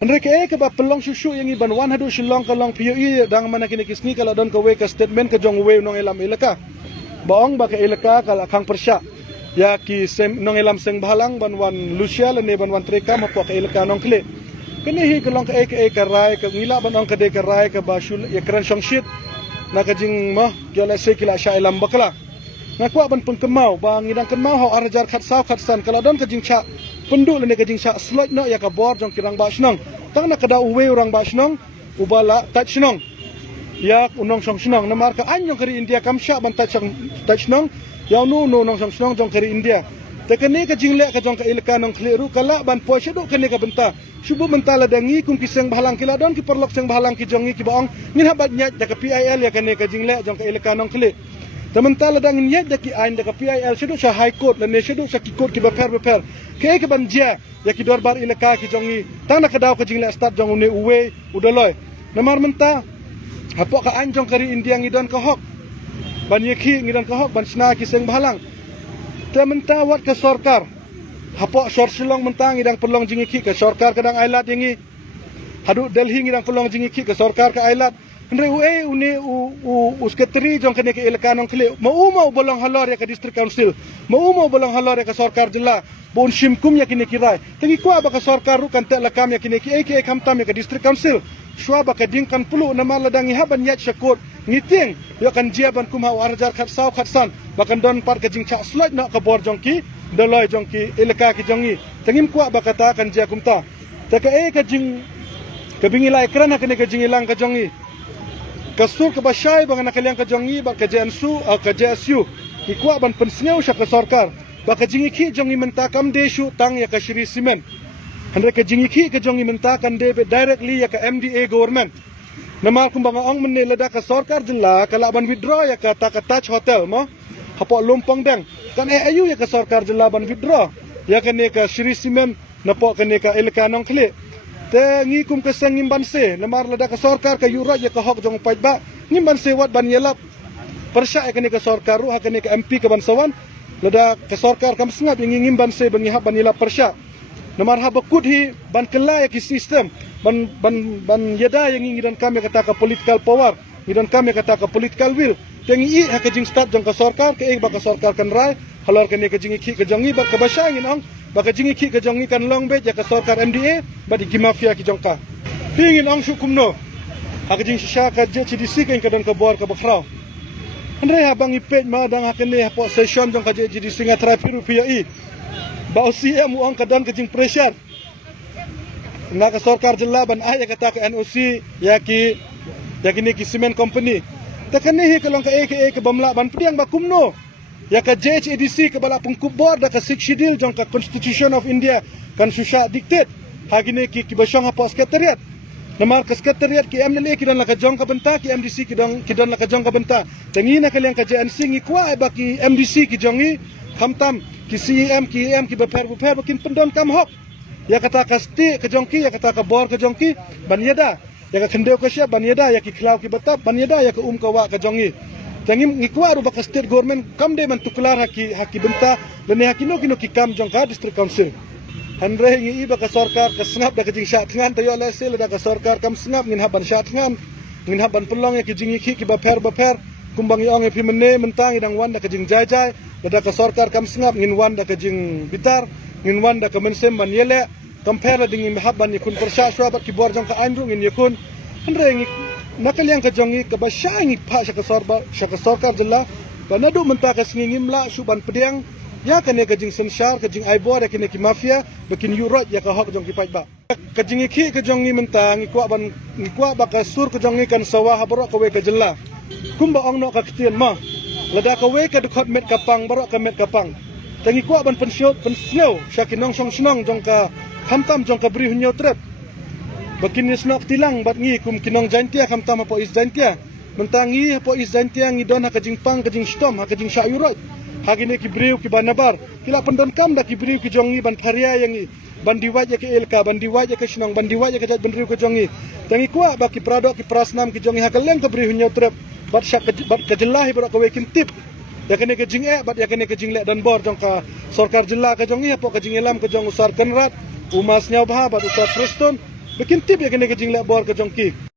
Mereka ke ba pelong susu yang iban wan hadu shilong kalong PUI dang mana kini kisni kalau don ke ke statement ke jong we nong elam ilaka. Baong ba ke ilaka kala kang persya. Ya ki sem nong elam seng balang ban wan Lucia le ne ban wan treka mapo ke ilaka nong kle. Kini hi kalong ke rai ke ngila ban ong ke rai ke ba shul ya kran shong shit. Na ka jing mah kala se kila sha elam bakla. Na kwa ban pengkemau ba ngidang kemau ho arajar khat saw khat san kalau don ke jing cha penduk le ne ke jing cha slot no ya ka bor jong kirang ba shnong. Tang nak kada uwe orang ba shnong ubala touch shnong ya unong song shnong namar ka anyong kari India kam sha ban touch shnong ya no nong song shnong jong kari India te kene ka jingle ka jong ka ilka nong kleru kala ban po shedo kene ka benta shubu benta la dangi kum kiseng bahalang kila don ki perlok seng bahalang ki jongi ki baong ngin habat nyat da ka PIL ya kene ka jingle jong ka ilka nong kle Tementala dangin yet daki ain daka PIL shedo sa high court la ne shedo sa ki court ki beper ke ban jia ya ki dorbar ilaka ki jongi tang nak daw ka jingle start jong une uwe udaloy namar menta hapo ka anjong kari India ngidon ka hok ban yeki ngidon ka hok ban sna ki seng bahalang tementa wat ka sarkar hapo sor silong mentang ngidang pelong jingi ki ka sarkar kadang ailat yangi hadu Delhi ngidang pelong jingi ki ka sarkar ka ailat Andre une sekretari jong kene ke ilkanong kle mau bolong halor ya ke district council mau bolong halor ya ke sarkar jilla bon shimkum ya kene kirai tangi ko ba ka sarkar ru kan te lakam ya kene ki kamtam ya ke district council shwa ba ka dingkan pulu na maladangi haban yat shakot ngiting ya kan jiaban kum ha warjar khat saw khat san bakan don par ka jing cha slot na ka bor jong ki doloi jong ki ilka ki jongi tangim ko ba kata kan jia kumta ta ka jing ka bingilai krana kene ka jing ilang ka jongi Kasur ke basyai bang nakaliang ka jongi ba ka JNSU ka JSU ikwa ban pensngeu sya ka sarkar ba ka jingi ki jongi mentakam deshu tang ya ka Shri Simen andre ka jingi ki ka jongi mentakan de directly ya ka MDA government namal kum bang ong men leda ka sarkar jilla kala ban withdraw ya ka Taj Hotel mo hapo lumpang dang kan ayu ya ka sarkar jilla ban withdraw ya ka ne ka Shri Simen napo ka ne ka ilkanong kle te ngikum ke seng ngimban se lamar lada ka sarkar ka yura ya ka hok jong pait ba ngimban se wat ban yelap persya ka ni ka sarkar ru ha ka ni ka MP ka bansawan lada ka sarkar kam sengap yang ngimban se ban hab ban yelap persya lamar ha bakut hi ban kela ya ki sistem ban yada yang ngidan kami kata ka political power ngidan kami kata ka political will tengi ha ka jing start jong ka sarkar ka ba ka sarkar kan rai halor ka ni ka jing ki ka jongi ba ka basya ngin ong baka jingi ki ka jongi kan long be ja ka sarkar MDA ba di mafia ki jongka pingin ong syukumno hak jing sya ka JCDC kan ka don ka bor ka bakrao andre habang ipet ma dang hakene hapo session jong ka JCDC nga trapi rupiah i ba OCM ong ka don ka jing pressure na ka sarkar jilla ban ay ka ta ka NOC ya ki ni ki cement company ta kanhi ka long ka ka bamla ban pediang ba kumno ya ka JHADC ke bala pengkubor da ka 6 schedule jong ka Constitution of India kan susah dictate hagine ki basyong hapo sekretariat namar ka sekretariat ki MLA ki don la ka jong ka benta ki MDC ki don la ka jong ka benta tangi na kaliang ka JNC ngi kwa ba ki MDC ki jongi khamtam ki CEM ki EM ki beper bakin pendon kam hok ya kata ka sti ka jongki ya kata ka bor ka jongki ban yada ya ka kendeu ka sya ban yada ya ki klau ki betap ban yada ya ka ka wa ka jongi tangim ngikwa ru baka state government kam de man tuklar haki benta lene haki no kino ki kam jong ka district council andre ngi iba ka sarkar ka sngap da ka jing sya tngan tayo la sel da ka sarkar kam sngap ngin haban sya tngan ngin haban pelong ya ki jingi ki baper kumbang yong e pimene mentang idang wan da ka jing jajai da ka sarkar kam sngap ngin wan da ka jing bitar ngin wan da ka mensem ban yele compare ding haban yakun persya swa ba ki bor jong ka andru ngin yakun andre ngi nakaliang ka jongi ka basyang pa sa ka sarkar jilla banadu menta ka singimla suban pediang ya kane ka jing sensyar ka jing aibor ya kane ki mafia bakin yurot ya ka hok jong ki pait ba ka jing ki ka jongi menta ngikwa ba ka sur ka jongi kan sawah baro ka we ka jilla kumba ong no ka kitian ma lada ka we ka dukot met kapang baro ka met kapang tangi kwa ban pensiot sya kinong song snong jong ka hamtam jong ka bri hunyo trep bakin nisnok tilang bat ngi kum kinong jantia kam tama po is jantia mentangi po is jantia ngi don ha kajing pang kajing stom ha kajing syurot ha gine ki briu ki banabar kila pendon kam da ki briu ki jongi ban pharia yang ban diwaj ke elka ban diwaj ke snong ban diwaj ke jat benriu ke jongi tangi kwa ba ki prado ki prasnam ki jongi ha kaleng ko briu nyo trep bat syak bat kajelahi bro ka wekin tip ya kene kajing bat ya kene kajing le dan bor jong ka sarkar jilla ka jongi ha po kajing elam ka jong usar kenrat umas nyau bah bat usar Preston Bikin tip ya kini kajing labor ke jongki.